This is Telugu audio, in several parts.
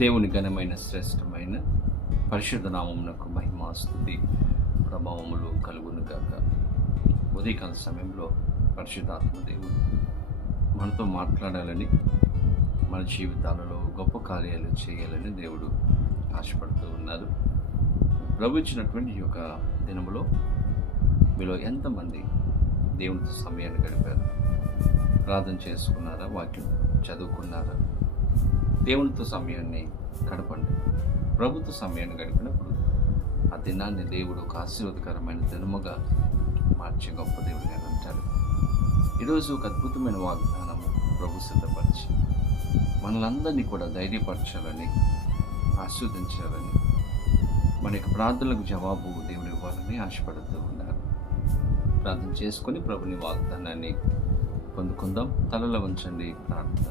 దేవుని ఘనమైన శ్రేష్టమైన పరిశుద్ధ నామమునకు మహిమ స్తుతి ప్రభావములు కలుగును గాక. ఉదయకాల సమయంలో పరిశుద్ధాత్మ దేవుడు మనతో మాట్లాడాలని, మన జీవితాలలో గొప్ప కార్యాలు చేయాలని దేవుడు ఆశపడుతూ ఉన్నారు. ప్రభు ఇచ్చినటువంటి ఈ యొక్క దినములో మీలో ఎంతమంది దేవునితో సమయాన్ని గడిపారు? ప్రార్థన చేసుకున్నారా? వాక్యం చదువుకున్నారా? దేవునితో సమయాన్ని గడపండి. ప్రభుత్వ సమయాన్ని గడిపినప్పుడు ఆ దినాన్ని దేవుడు ఒక ఆశీర్వాదకరమైన దినముగా మార్చే గొప్ప దేవుడిగా అంటారు. ఈరోజు ఒక అద్భుతమైన వాగ్దానము ప్రభు సిద్ధపరిచి మనలందరినీ కూడా ధైర్యపరచాలని, ఆస్వాదించాలని, మన యొక్క ప్రార్థనలకు జవాబు దేవుడు ఇవ్వాలని ఆశపడుతూ ఉన్నారు. ప్రార్థన చేసుకొని ప్రభుని వాగ్దానాన్ని పొందుకుందాం. తలలో ఉంచండి, ప్రార్థన.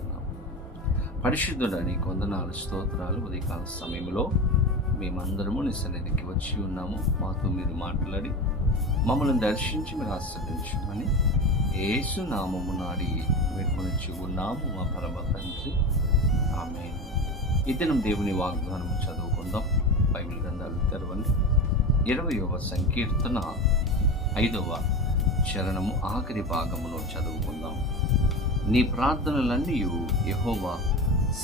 పరిశుద్ధుడని వందనాలు, స్తోత్రాలు. ఉదయకాల సమయంలో మేమందరము నీ సన్నిధికి వచ్చి ఉన్నాము. మాతో మీరు మాట్లాడి మమ్మల్ని దర్శించి మీరు ఆస్వాదించమని యేసు నామమున అడిగి వేడుకొనిచ్చి ఉన్నాము మా పరమ తండ్రి, ఆమేన్. ఈ దినం దేవుని వాగ్దానము చదువుకుందాం. బైబిల్ గ్రంథాలు తెరవండి. 20వ సంకీర్తన 5వ చరణము ఆఖరి భాగమును చదువుకుందాం. నీ ప్రార్థనలన్నీ యెహోవా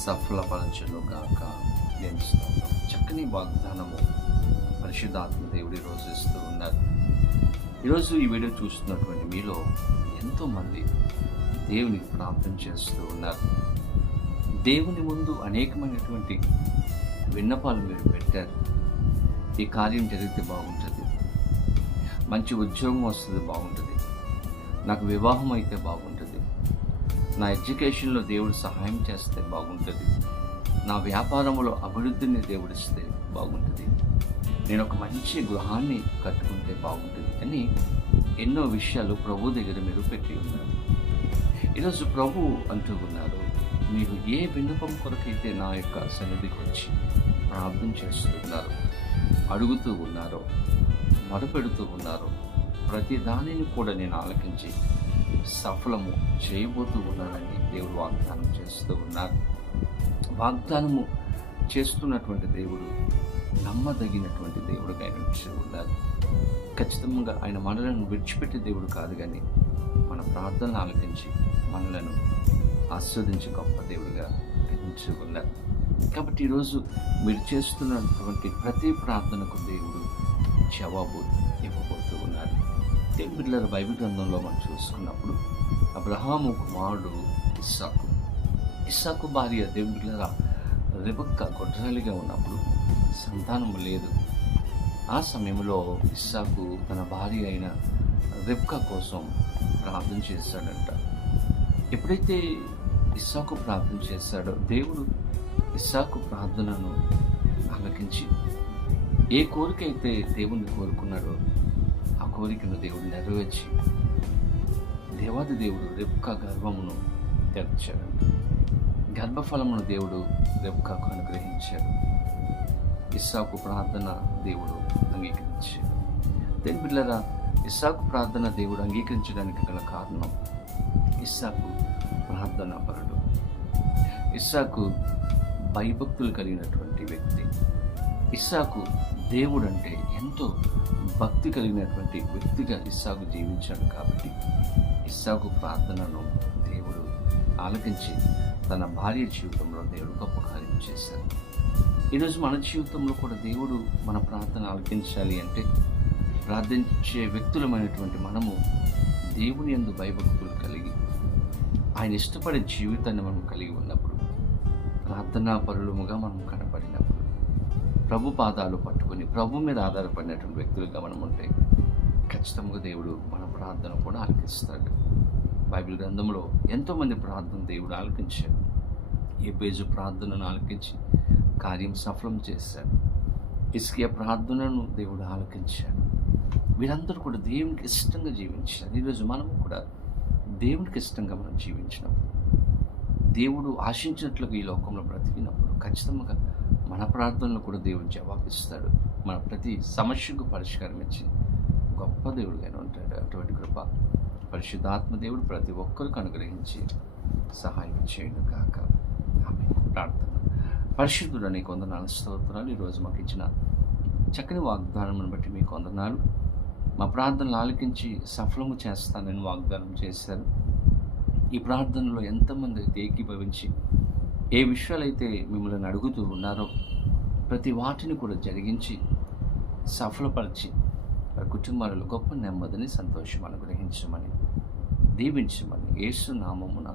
సఫలపరచును గాక. చక్కని వాగ్దానము పరిశుద్ధాత్మ దేవుడు ఈరోజు ఇస్తూ ఉన్నారు. ఈరోజు ఈ వీడియో చూస్తున్నటువంటి మీలో ఎంతోమంది దేవునికి ప్రార్థన చేస్తూ ఉన్నారు. దేవుని ముందు అనేకమైనటువంటి విన్నపాలు మీరు పెట్టారు. ఈ కార్యం జరిగితే బాగుంటుంది, మంచి ఉద్యోగం వస్తుంది, బాగుంటుంది, నాకు వివాహం అయితే బాగుంటుంది, నా ఎడ్యుకేషన్లో దేవుడు సహాయం చేస్తే బాగుంటుంది, నా వ్యాపారంలో అభివృద్ధిని దేవుడిస్తే బాగుంటుంది, నేను ఒక మంచి గృహాన్ని కట్టుకుంటే బాగుంటుంది అని ఎన్నో విషయాలు ప్రభు దగ్గర మీరు పెట్టి ఉన్నారు. ఈరోజు ప్రభు అంటూ ఉన్నారు, మీరు ఏ విన్నపం కొరకైతే నా యొక్క సన్నిధికి వచ్చి ప్రార్థన చేస్తున్నారు, అడుగుతూ ఉన్నారో, మొరపెడుతూ ఉన్నారో, ప్రతి దానిని కూడా నేను ఆలకించి సఫలము చేయబోతూ ఉన్నానని దేవుడు వాగ్దానం చేస్తూ ఉన్నారు. వాగ్దానము చేస్తున్నటువంటి దేవుడు నమ్మదగినటువంటి దేవుడుగా ఆయన ఉన్నారు. ఖచ్చితంగా ఆయన మనలను విడిచిపెట్టే దేవుడు కాదు, కానీ మన ప్రార్థనలు ఆలకించి మనలను ఆస్వాదించే గొప్ప దేవుడుగా ఆయన ఉన్నారు. కాబట్టి ఈరోజు మీరు చేస్తున్నటువంటి ప్రతి ప్రార్థనకు దేవుడు జవాబు ఇవ్వబోతూ ఉన్నారు. దేవుని బైబిల్ గ్రంథంలో మనం చూసుకున్నప్పుడు అబ్రహాము కుమారుడు ఇస్సాకు భార్య దేవుని రెబెక్కా గొడ్రాలిగా ఉన్నప్పుడు సంతానం లేదు. ఆ సమయంలో ఇస్సాకు తన భార్య అయిన రెబెక్కా కోసం ప్రార్థన చేశాడంట. ఎప్పుడైతే ఇస్సాకు ప్రార్థన చేశాడో దేవుడు ఇస్సాకు ప్రార్థనను ఆలకించి ఏ కోరిక అయితే దేవుణ్ణి కోరుకున్నాడో ఆ కోరికను దేవుడు నెరవేర్చి దేవాది దేవుడు రెబెక్కా గర్భమును తెరిచాడు. గర్భఫలమును దేవుడు రెబెక్కాకు అనుగ్రహించాడు. ఇస్సాకు ప్రార్థన దేవుడు అంగీకరించాడు. దేని బిడ్డలారా, ఇస్సాకు ప్రార్థన దేవుడు అంగీకరించడానికి గల కారణం ఇస్సాకు ప్రార్థనా పరుడు. ఇస్సాకు భయభక్తులు కలిగినటువంటి వ్యక్తి. ఇస్సాకు దేవుడు అంటే ఎంతో భక్తి కలిగినటువంటి వ్యక్తిగా ఇస్సాకు జీవించాడు. కాబట్టి ఇస్సాకు ప్రార్థనను దేవుడు ఆలకించి తన భార్య జీవితంలో దేవుడు గొప్ప కార్యం చేశారు. ఈరోజు మన జీవితంలో కూడా దేవుడు మన ప్రార్థన ఆలకించాలి అంటే ప్రార్థించే వ్యక్తులమైనటువంటి మనము దేవుని యందు భయభక్తులు కలిగి ఆయన ఇష్టపడే జీవితాన్ని మనం కలిగి ఉన్నప్పుడు, ప్రార్థనా పరులముగా మనం కనపడినప్పుడు, ప్రభు పాదాలు పట్టుకొని ప్రభు మీద ఆధారపడినటువంటి వ్యక్తులుగా మనం ఉంటే ఖచ్చితంగా దేవుడు మన ప్రార్థన కూడా ఆలకిస్తాడు. బైబిల్ గ్రంథంలో ఎంతోమంది ప్రార్థన దేవుడు ఆలకించాడు. ఎబేజు ప్రార్థనను ఆలకించి కార్యం సఫలం చేశాడు. హిజ్కియా ప్రార్థనను దేవుడు ఆలకించాడు. వీరందరూ కూడా దేవునికి ఇష్టంగా జీవించారు. ఈరోజు మనము కూడా దేవునికి ఇష్టంగా మనం జీవించినప్పుడు, దేవుడు ఆశించినట్లుగా ఈ లోకంలో బ్రతికినప్పుడు ఖచ్చితంగా మన ప్రార్థనలు కూడా దేవుడు జవాబిస్తాడు. మన ప్రతి సమస్యకు పరిష్కారం ఇచ్చి గొప్ప దేవుడుగానే ఉంటాడు. అటువంటి కృప పరిశుద్ధాత్మ దేవుడు ప్రతి ఒక్కరికి అనుగ్రహించి సహాయం చేయను కాక. ఆమేన్. ప్రార్థన. పరిశుద్ధుడు నీకు వందనాలు, స్తోత్రాలు. ఈరోజు మాకు ఇచ్చిన చక్కని వాగ్దానమును బట్టి మీకు వందనాలు. మా ప్రార్థనలు ఆలకించి సఫలము చేస్తానని వాగ్దానం చేశారు. ఈ ప్రార్థనలో ఎంతమంది అయితే ఏకీభవించి ఏ విషయాలైతే మిమ్మల్ని అడుగుతూ ఉన్నారో ప్రతి వాటిని కూడా జరిగించి సఫలపరిచి వారి కుటుంబాలలో గొప్ప నెమ్మదిని, సంతోషం అనుగ్రహించమని, దీవించమని యేసు నామమున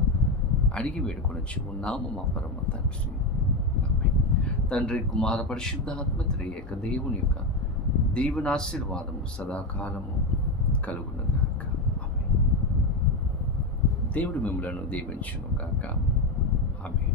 అడిగి వేడుకొనొచ్చు ఉన్నాము మా పరమ తండ్రి. ఆమేన్. తండ్రి, కుమార, పరిశుద్ధాత్మ త్రియేక దేవుని యొక్క దీవెనాశీర్వాదము సదాకాలము కలుగునుగాక. ఆమేన్. దేవుడు మిమ్మలను దీవించునుగాక. ఆమేన్.